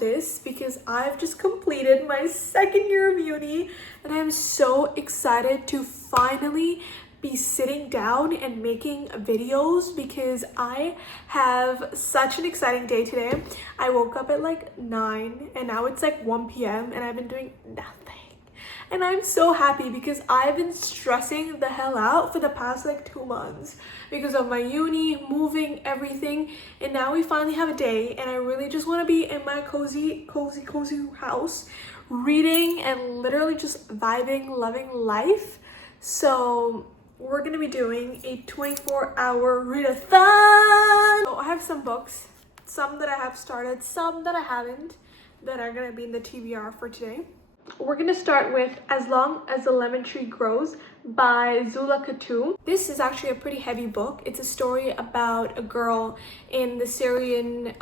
this because I've just completed my second year of uni and I'm so excited to finally be sitting down and making videos because I have such an exciting day today. I woke up at like 9 and now it's like 1 p.m. and I've been doing nothing. And I'm so happy because I've been stressing the hell out for the past like 2 months because of my uni, moving, everything. And now we finally have a day and I really just want to be in my cozy house reading and literally just vibing, loving life. So we're going to be doing a 24-hour readathon. So I have some books, some that I have started, some that I haven't, that are going to be in the TBR for today. We're going to start with As Long as the Lemon Tree Grows by Zula Khatun. This is actually a pretty heavy book. It's a story about a girl in the Syrian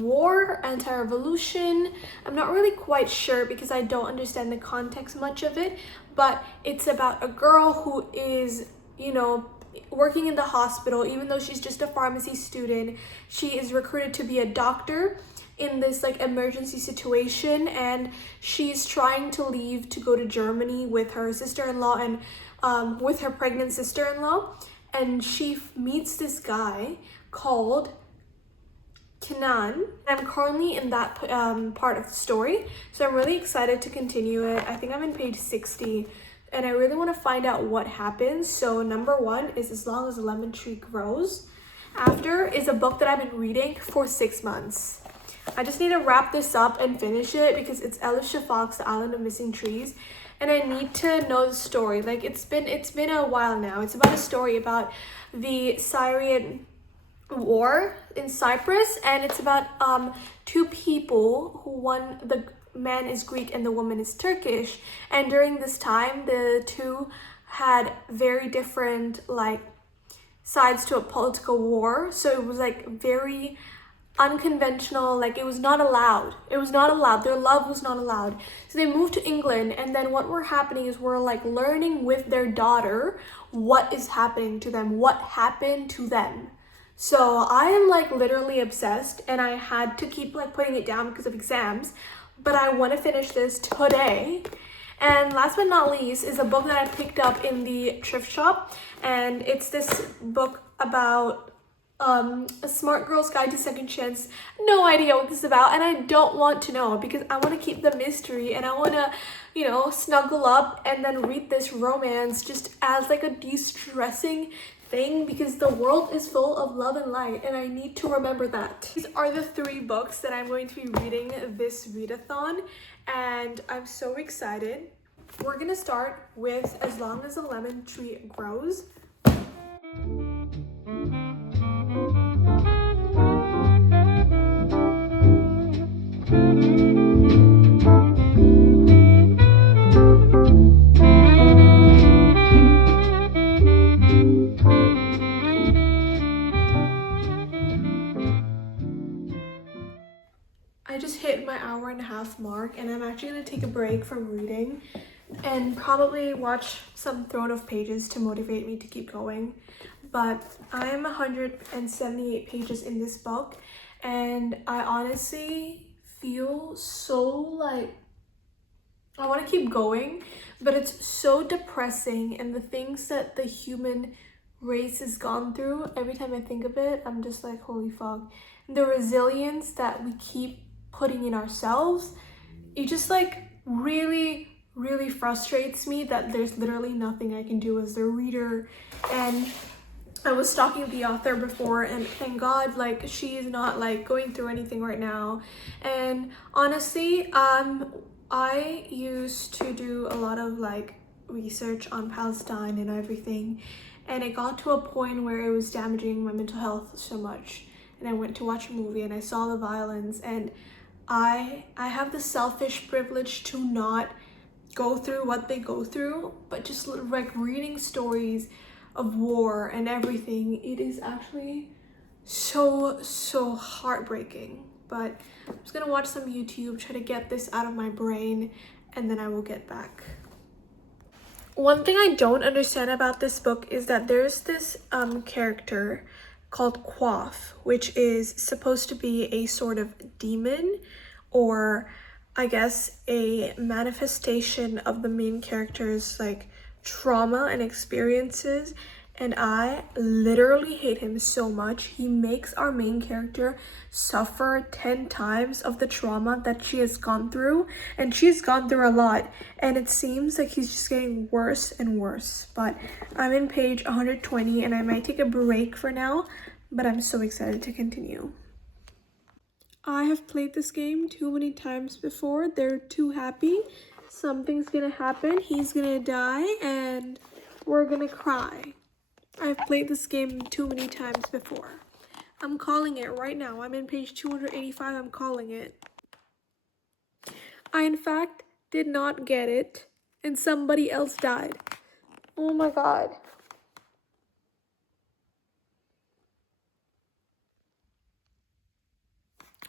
war, anti-revolution. I'm not really quite sure because I don't understand the context much of it, but it's about a girl who is, you know, working in the hospital. Even though she's just a pharmacy student, she is recruited to be a doctor in this like emergency situation, and she's trying to leave to go to Germany with her sister-in-law and with her pregnant sister-in-law, and she meets this guy called Kenan. I'm currently in that part of the story, so I'm really excited to continue it. I think I'm in page 60 and I really want to find out what happens. So number 1 is As Long as the Lemon Tree Grows. After is a book that I've been reading for 6 months. I just need to wrap this up and finish it because it's Elif Shafak's The Island of Missing Trees, and I need to know the story. Like it's been a while now. It's about a story about the Syrian war in Cyprus, and it's about 2 people who the man is Greek and the woman is Turkish, and during this time the two had very different like sides to a political war. So it was like very unconventional, like it was not allowed, their love was not allowed. So they moved to England, and then what were happening is we're like learning with their daughter what is happening to them, what happened to them. So I am like literally obsessed, and I had to keep like putting it down because of exams, but I want to finish this today. And last but not least is a book that I picked up in the thrift shop, and it's this book about A Smart Girl's Guide to Second Chance. No idea what this is about, and I don't want to know because I want to keep the mystery, and I want to, you know, snuggle up and then read this romance just as like a de-stressing thing because the world is full of love and light, and I need to remember that. These are the 3 books that I'm going to be reading this readathon, and I'm so excited. We're gonna start with As Long as the Lemon Tree Grows. I just hit my 1.5-hour mark, and I'm actually going to take a break from reading and probably watch some Throne of Pages to motivate me to keep going. But I am 178 pages in this book, and I honestly feel so like I want to keep going, but it's so depressing, and the things that the human race has gone through, every time I think of it, I'm just like, holy fuck. The resilience that we keep putting in ourselves, it just like really frustrates me that there's literally nothing I can do as the reader. And I was stalking the author before, and thank God like she is not like going through anything right now. And honestly, I used to do a lot of like research on Palestine and everything, and it got to a point where it was damaging my mental health so much, and I went to watch a movie and I saw the violence, and I have the selfish privilege to not go through what they go through, but just like reading stories of war and everything, it is actually so heartbreaking. But I'm just gonna watch some YouTube, try to get this out of my brain, and then I will get back. One thing I don't understand about this book is that there's this character called Quaff, which is supposed to be a sort of demon or I guess a manifestation of the main character's like trauma and experiences, and I literally hate him so much. He makes our main character suffer 10 times of the trauma that she has gone through, and she's gone through a lot, and it seems like he's just getting worse and worse. But I'm in page 120 and I might take a break for now, but I'm so excited to continue. I have played this game too many times before. They're too happy. Something's gonna happen. He's gonna die and we're gonna cry. I've played this game too many times before. I'm calling it right now. I'm in page 285. I'm calling it. I, in fact, did not get it and somebody else died. Oh my god.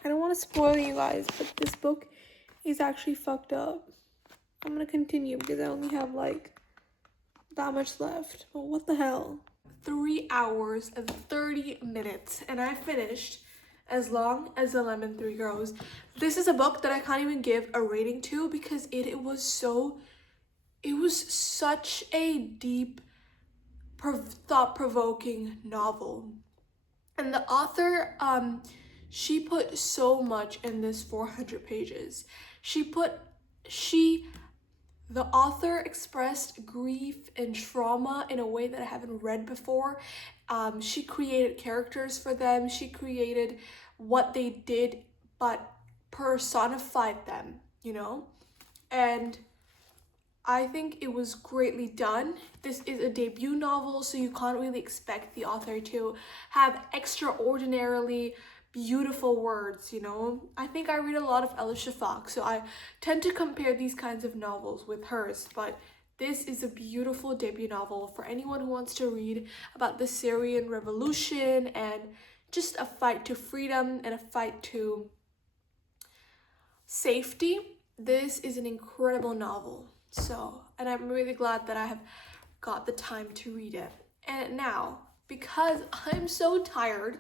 I don't want to spoil you guys, but this book is actually fucked up. I'm gonna continue because I only have like that much left. But what the hell? 3 hours and 30 minutes and I finished As Long as the Lemon Tree Grows. This is a book that I can't even give a rating to because it was such a deep, thought-provoking novel. And the author, she put so much in this 400 pages. The author expressed grief and trauma in a way that I haven't read before. She created characters for them. She created what they did, but personified them, you know? And I think it was greatly done. This is a debut novel, so you can't really expect the author to have extraordinarily beautiful words, you know? I think I read a lot of Elif Shafak, so I tend to compare these kinds of novels with hers, but this is a beautiful debut novel for anyone who wants to read about the Syrian Revolution and just a fight to freedom and a fight to safety. This is an incredible novel. So, and I'm really glad that I have got the time to read it. And now, because I'm so tired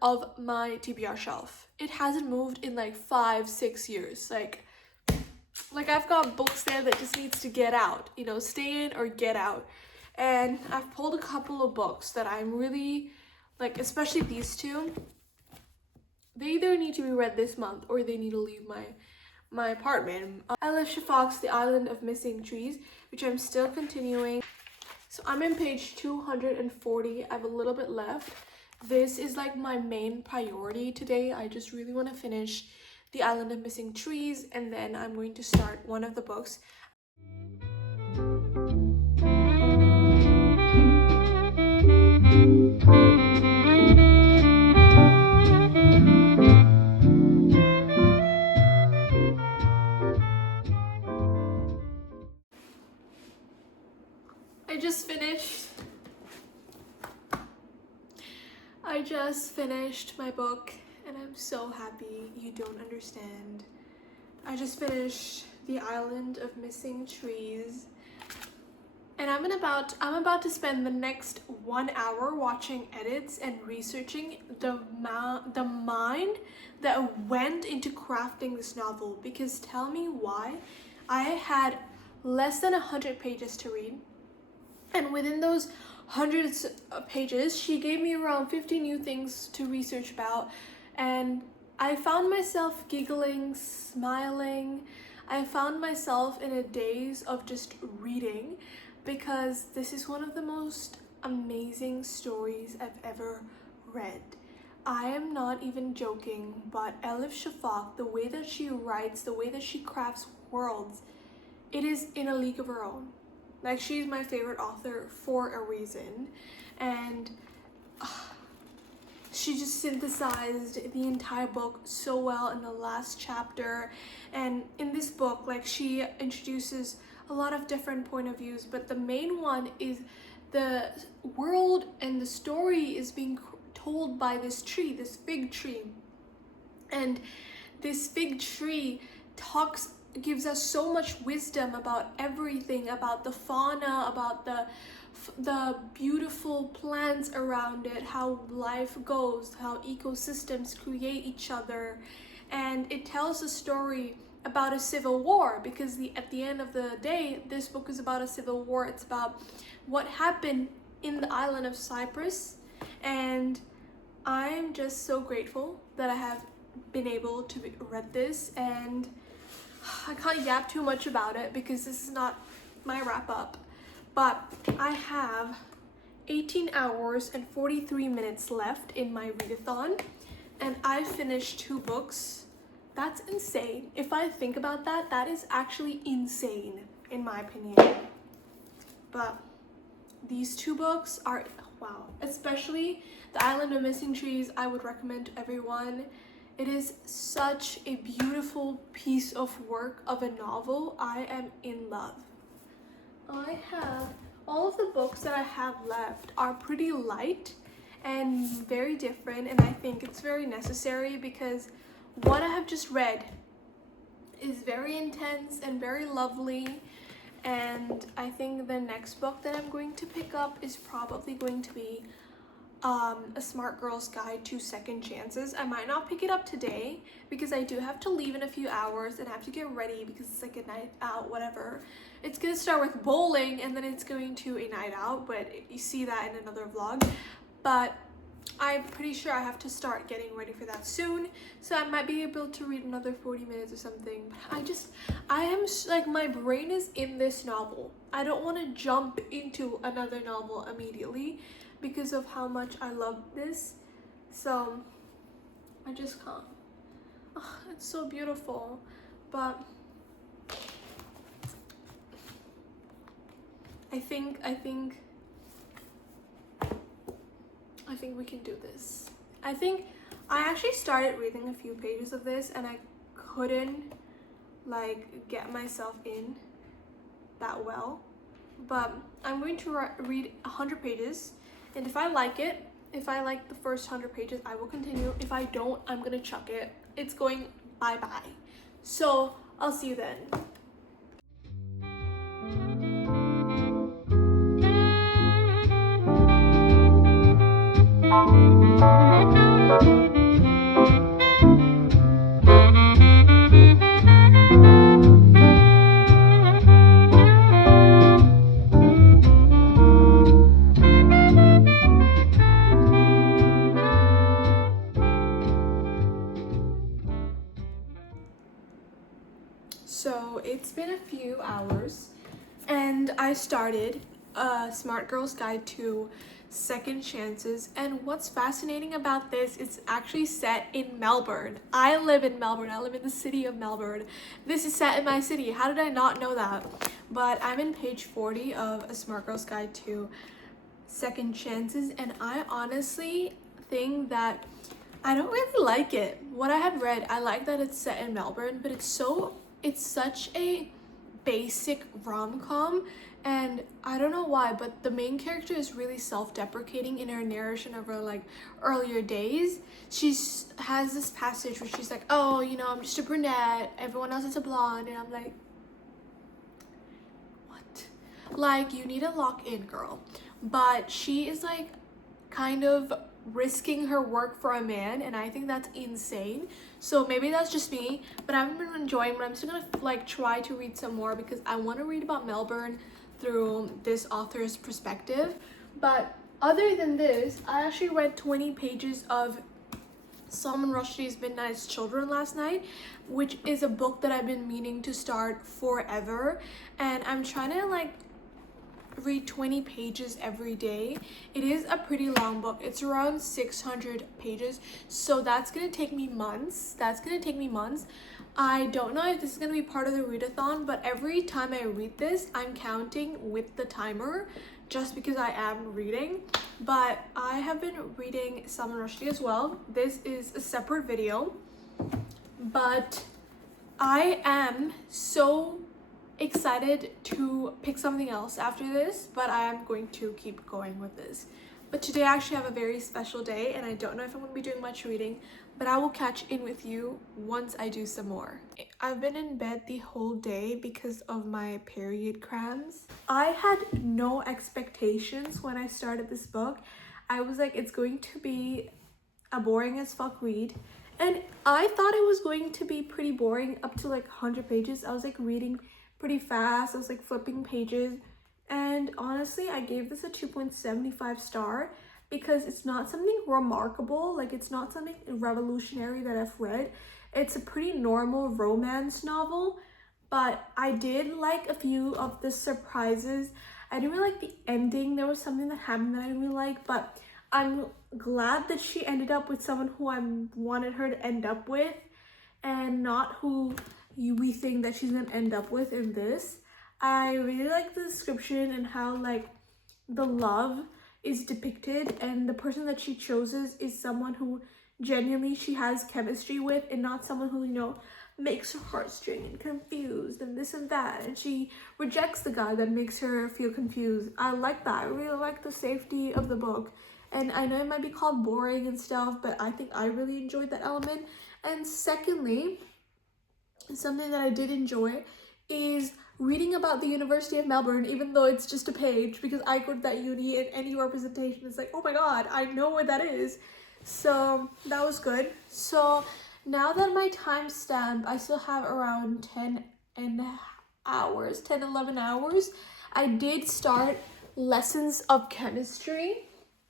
of my TBR shelf. It hasn't moved in like 5-6 years. Like I've got books there that just needs to get out, you know, stay in or get out. And I've pulled a couple of books that I'm really like, especially these two. They either need to be read this month or they need to leave my apartment. Elif Shafak's The Island of Missing Trees, which I'm still continuing. So I'm in page 240. I have a little bit left. This is like my main priority today. I just really want to finish The Island of Missing Trees, and then I'm going to start one of the books. I just finished my book and I'm so happy. You don't understand. I just finished The Island of Missing Trees, and I'm about to spend the next 1 hour watching edits and researching the mind that went into crafting this novel, because tell me why. I had less than 100 pages to read, and within those hundreds of pages, she gave me around 50 new things to research about, and I found myself giggling, smiling. I found myself in a daze of just reading, because this is one of the most amazing stories I've ever read. I am not even joking, but Elif Shafak, the way that she writes, the way that she crafts worlds, it is in a league of her own. Like, she's my favorite author for a reason, and she just synthesized the entire book so well in the last chapter. And in this book, like, she introduces a lot of different point of views, but the main one is the world and the story is being told by this tree, this fig tree. And this fig tree gives us so much wisdom about everything, about the fauna, about the the beautiful plants around it, how life goes, how ecosystems create each other. And it tells a story about a civil war, because at the end of the day, this book is about a civil war. It's about what happened in the island of Cyprus, and I'm just so grateful that I have been able to read this. And I can't yap too much about it because this is not my wrap up, but I have 18 hours and 43 minutes left in my readathon, and I finished 2 books. That's insane. If I think about that, that is actually insane in my opinion. But these 2 books are wow, especially The Island of Missing Trees. I would recommend to everyone. It is such a beautiful piece of work of a novel. I am in love. I have all of the books that I have left are pretty light and very different, and I think it's very necessary because what I have just read is very intense and very lovely. And I think the next book that I'm going to pick up is probably going to be A Smart Girl's Guide to Second Chances. I might not pick it up today because I do have to leave in a few hours and have to get ready because it's like a night out, whatever. It's gonna start with bowling and then it's going to a night out, but you see that in another vlog. But I'm pretty sure I have to start getting ready for that soon, so I might be able to read another 40 minutes or something. I am like, my brain is in this novel. I don't want to jump into another novel immediately because of how much I love this, so I just can't. Oh, it's so beautiful, but I think we can do this. I think I actually started reading a few pages of this and I couldn't like get myself in that well, but I'm going to read 100 pages, and if I like it, if I like the first 100 pages, I will continue. If I don't, I'm gonna chuck it. It's going bye-bye. So I'll see you then. So it's been a few hours and I started A Smart Girl's Guide to Second Chances, and what's fascinating about this, it's actually set in Melbourne. I live in Melbourne. I live in the city of Melbourne. This is set in my city. How did I not know that? But I'm in page 40 of A Smart Girl's Guide to Second Chances, and I honestly think that I don't really like it. What I have read, I like that it's set in Melbourne, but it's such a basic rom-com, and I don't know why, but the main character is really self-deprecating in her narration of her like earlier days. She has this passage where she's like, oh, you know, I'm just a brunette, everyone else is a blonde, and I'm like, what? Like, you need a lock-in, girl. But she is like kind of risking her work for a man, and I think that's insane. So maybe that's just me, but I've been enjoying, but I'm still gonna like try to read some more because I want to read about Melbourne through this author's perspective. But other than this, I actually read 20 pages of Salman Rushdie's Midnight's Children last night, which is a book that I've been meaning to start forever, and I'm trying to like read 20 pages every day. It is a pretty long book. It's around 600 pages, so that's gonna take me months. I don't know if this is gonna be part of the readathon, but every time I read this, I'm counting with the timer just because I am reading. But I have been reading Salman Rushdie as well. This is a separate video, but I am so excited to pick something else after this, but I am going to keep going with this. But today I actually have a very special day, and I don't know if I'm going to be doing much reading, but I will catch in with you once I do some more. I've been in bed the whole day because of my period cramps. I had no expectations when I started this book. I was like, it's going to be a boring as fuck read. And I thought it was going to be pretty boring up to like 100 pages. I was like reading pretty fast. I was like flipping pages. And honestly, I gave this a 2.75 star because it's not something remarkable. Like, it's not something revolutionary that I've read. It's a pretty normal romance novel, but I did like a few of the surprises. I didn't really like the ending. There was something that happened that I didn't really like, but I'm glad that she ended up with someone who I wanted her to end up with and not who we think that she's gonna end up with in this. I really like the description and how like the love is depicted, and the person that she chooses is someone who genuinely she has chemistry with and not someone who, you know, makes her heartstring and confused and this and that, and she rejects the guy that makes her feel confused. I like that. I really like the safety of the book. And I know it might be called boring and stuff, but I think I really enjoyed that element. And secondly, something that I did enjoy is reading about the University of Melbourne, even though it's just a page, because I go to that uni and any representation is like, oh my god, I know where that is. So that was good. So now that my timestamp, I still have around 10 hours, 11 hours. I did start lessons of chemistry.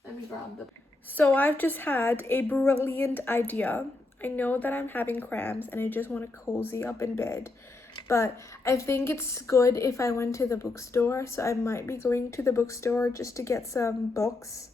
Let me grab them. So I've just had a brilliant idea. I know that I'm having cramps and I just want to cozy up in bed, but I think it's good if I went to the bookstore. So I might be going to the bookstore just to get some books.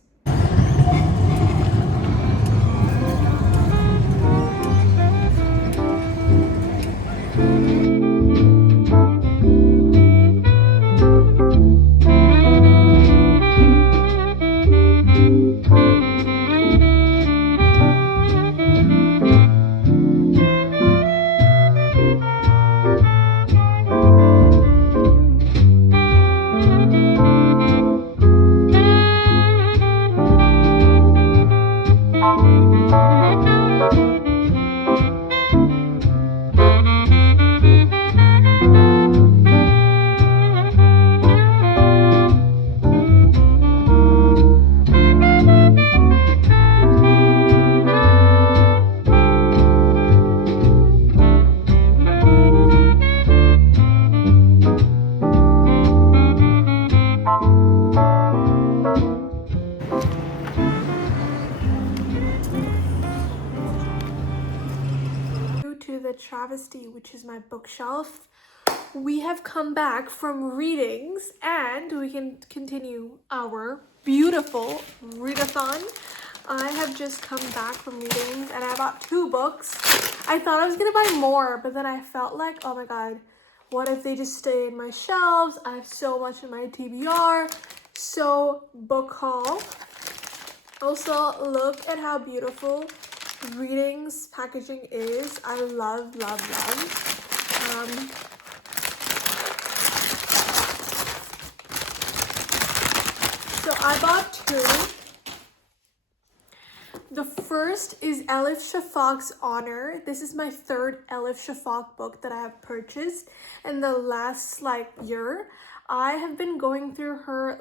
To the travesty, which is my bookshelf. We have come back from readings and we can continue our beautiful readathon. I have just come back from readings and I bought 2 books. I thought I was gonna buy more, but then I felt like, oh my god, what if they just stay in my shelves? I have so much in my TBR. So book haul. Also, look at how beautiful readings packaging is. I love. So I bought 2. The first is Elif Shafak's Honor. This is my 3rd Elif Shafak book that I have purchased in the last year. I have been going through her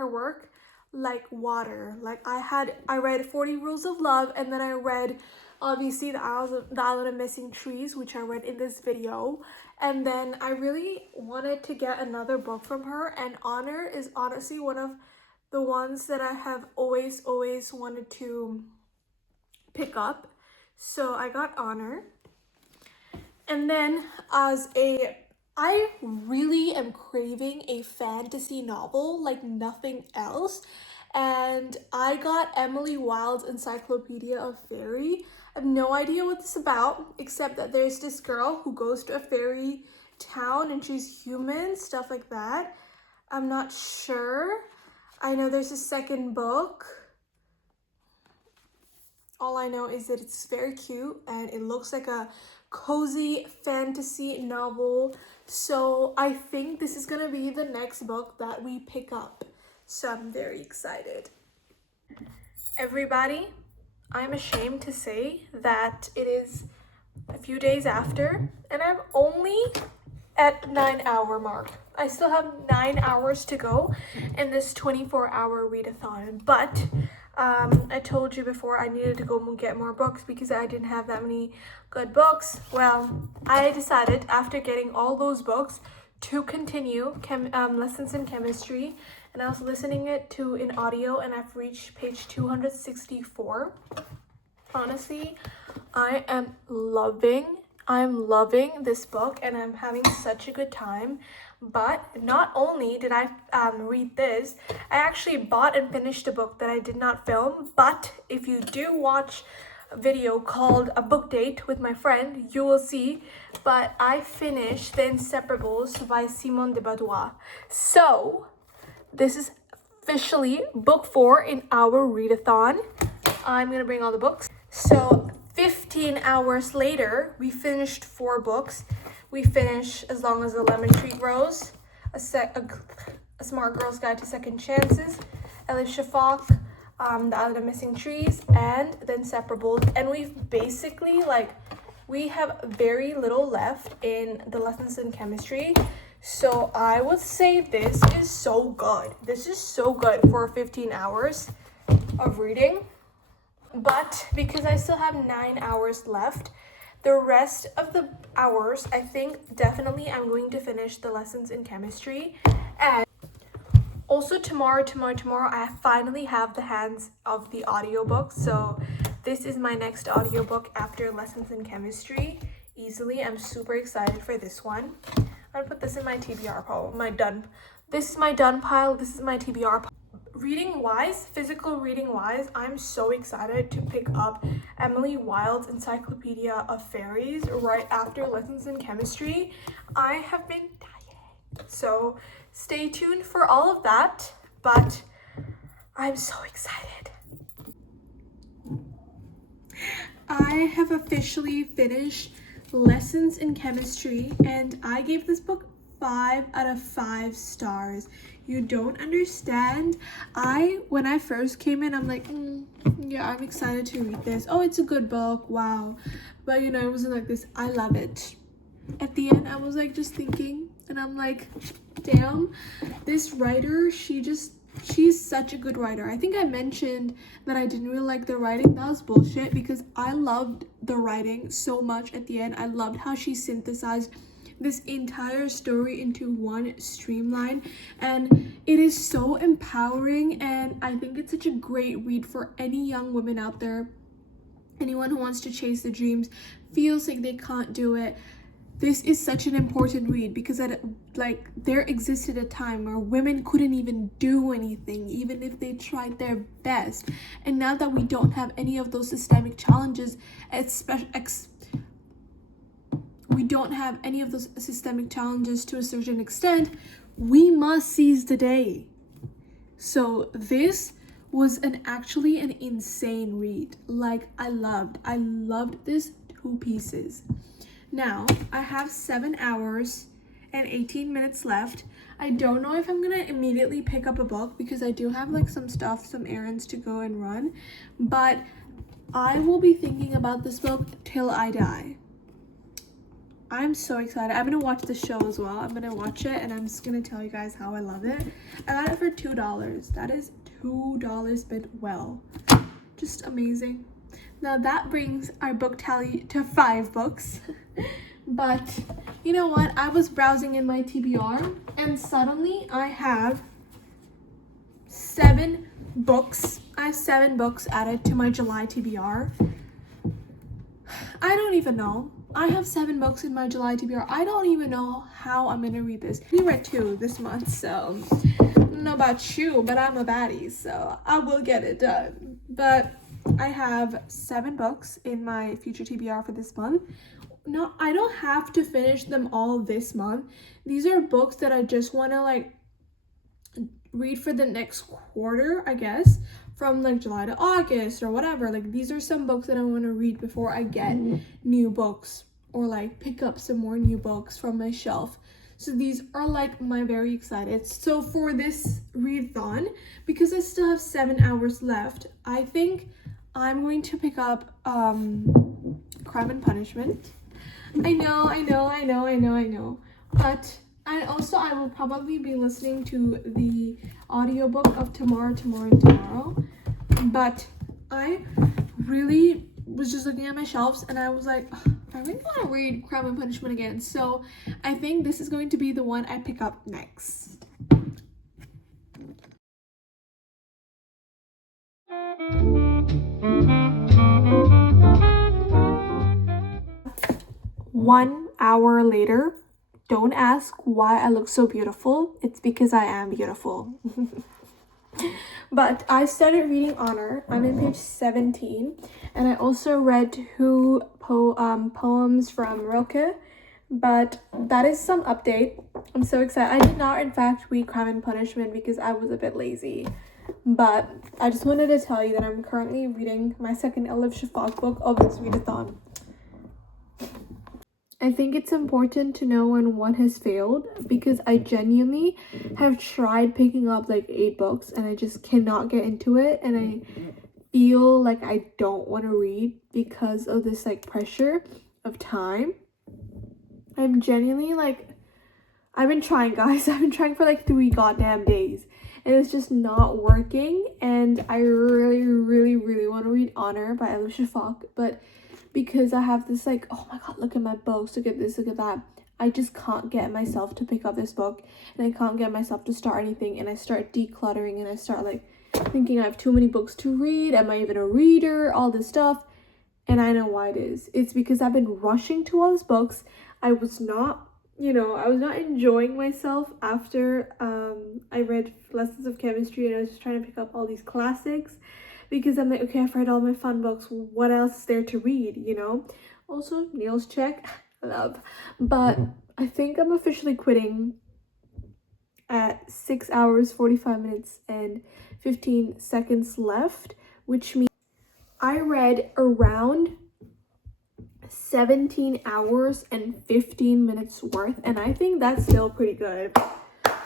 work like water. Like I read 40 Rules of Love, and then I read obviously the Island of Missing Trees, which I read in this video, and then I really wanted to get another book from her, and Honor is honestly one of the ones that I have always wanted to pick up. So I got Honor. And then I really am craving a fantasy novel like nothing else. And I got Emily Wilde's Encyclopedia of Fairy. I have no idea what this is about, except that there's this girl who goes to a fairy town and she's human, stuff like that. I'm not sure. I know there's a second book. All I know is that it's very cute and it looks like a cozy fantasy novel. So I think this is gonna be the next book that we pick up. So I'm very excited. Everybody, I'm ashamed to say that it is a few days after, and I'm only at 9-hour mark. I still have 9 hours to go in this 24-hour readathon, but I told you before I needed to go and get more books because I didn't have that many good books. Well, I decided after getting all those books to continue lessons in chemistry, and I was listening it to in audio, and I've reached page 264. Honestly, I'm loving this book, and I'm having such a good time. But not only did I read this, I actually bought and finished a book that I did not film. But if you do watch a video called A Book Date with my friend, you will see. But I finished The Inseparables by Simone de Beauvoir. So this is officially book 4 in our readathon. I'm gonna bring all the books. So 15 hours later, we finished 4 books. We finished As Long as the Lemon Tree Grows, A Smart Girl's Guide to Second Chances, Elif Shafak, The Island of Missing Trees, and The Inseparables. And we've basically, we have very little left in the lessons in chemistry. So I would say this is so good. This is so good for 15 hours of reading. But because I still have 9 hours left, the rest of the hours, I think definitely I'm going to finish the lessons in chemistry. And also tomorrow, I finally have the hands of the audiobook. So this is my next audiobook after lessons in chemistry. Easily, I'm super excited for this one. I'm gonna put this in my TBR pile, This is my done pile, this is my TBR pile. Reading wise, physical reading wise, I'm so excited to pick up Emily Wilde's Encyclopedia of Fairies right after lessons in chemistry. I have been dying. So stay tuned for all of that, but I'm so excited. I have officially finished lessons in chemistry, and I gave this book 5 out of 5 stars. You don't understand. When I first came in, I'm like, yeah, I'm excited to read this. Oh, it's a good book. Wow. But, it wasn't like this. I love it. At the end, I was like just thinking, and I'm like, damn, this writer, she's such a good writer. I think I mentioned that I didn't really like the writing. That was bullshit because I loved the writing so much at the end. I loved how she synthesized this entire story into one streamline, and it is so empowering, and I think it's such a great read for any young women out there, anyone who wants to chase the dreams, feels like they can't do it. This is such an important read because there existed a time where women couldn't even do anything, even if they tried their best. And now that we don't have any of those systemic challenges, to a certain extent, we must seize the day. So this was actually an insane read. I loved this 2 pieces. Now, I have 7 hours and 18 minutes left. I don't know if I'm gonna immediately pick up a book because I do have some errands to go and run, but I will be thinking about this book till I die. I'm so excited. I'm gonna watch the show as well. I'm gonna watch it and I'm just gonna tell you guys how I love it. I got it for $2. That is $2 spent well. Just amazing. Now that brings our book tally to 5 books. But you know what? I was browsing in my TBR and suddenly I have 7 books. I have 7 books added to my July TBR. I don't even know. I have 7 books in my July TBR. I don't even know how I'm gonna read this. We read 2 this month, so I don't know about you, but I'm a baddie, so I will get it done. But I have 7 books in my future TBR for this month. No, I don't have to finish them all this month. These are books that I just want to read for the next quarter, I guess, from July to August or whatever. These are some books that I want to read before I get new books or pick up some more new books from my shelf. So these are my very excited. So for this readathon, because I still have 7 hours left, I think I'm going to pick up Crime and Punishment. I know. But I will probably be listening to the audiobook of Tomorrow. But I really was just looking at my shelves and I was like, I really want to read Crime and Punishment again. So I think this is going to be the one I pick up next. One hour later, don't ask why I look so beautiful. It's because I am beautiful. But I started reading Honor. I'm in page 17. And I also read two poems from Rilke. But that is some update. I'm so excited. I did not, in fact, read Crime and Punishment because I was a bit lazy. But I just wanted to tell you that I'm currently reading my second Elif Shafak book of this readathon. I think it's important to know when one has failed because I genuinely have tried picking up like 8 books and I just cannot get into it, and I feel like I don't want to read because of this like pressure of time. I'm genuinely like, I've been trying, guys. I've been trying for like 3 goddamn days and it's just not working, and I really want to read Honor by Elif Shafak, but because I have this like, oh my god, look at my books, look at this, look at that, I just can't get myself to pick up this book, and I can't get myself to start anything, and I start decluttering and I start like thinking I have too many books to read, am I even a reader, all this stuff. And I know why it is. It's because I've been rushing to all these books. I was not enjoying myself after I read Lessons of Chemistry, and I was just trying to pick up all these classics because I'm like, okay, I've read all my fun books, what else is there to read, you know? Also, nails check, love. But I think I'm officially quitting at 6 hours, 45 minutes, and 15 seconds left, which means I read around 17 hours and 15 minutes worth, and I think that's still pretty good.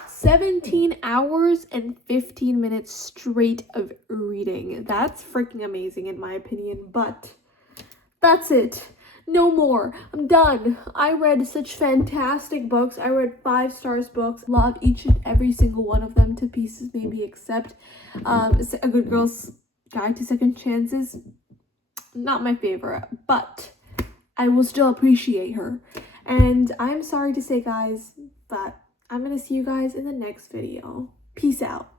17 hours and 15 minutes straight of reading. That's freaking amazing in my opinion, but that's it. No more. I'm done. I read such fantastic books. I read 5 stars books. Love each and every single one of them to pieces, maybe except A Good Girl's Guide to Second Chances. Not my favorite, but I will still appreciate her. And I'm sorry to say, guys, but I'm gonna see you guys in the next video. Peace out.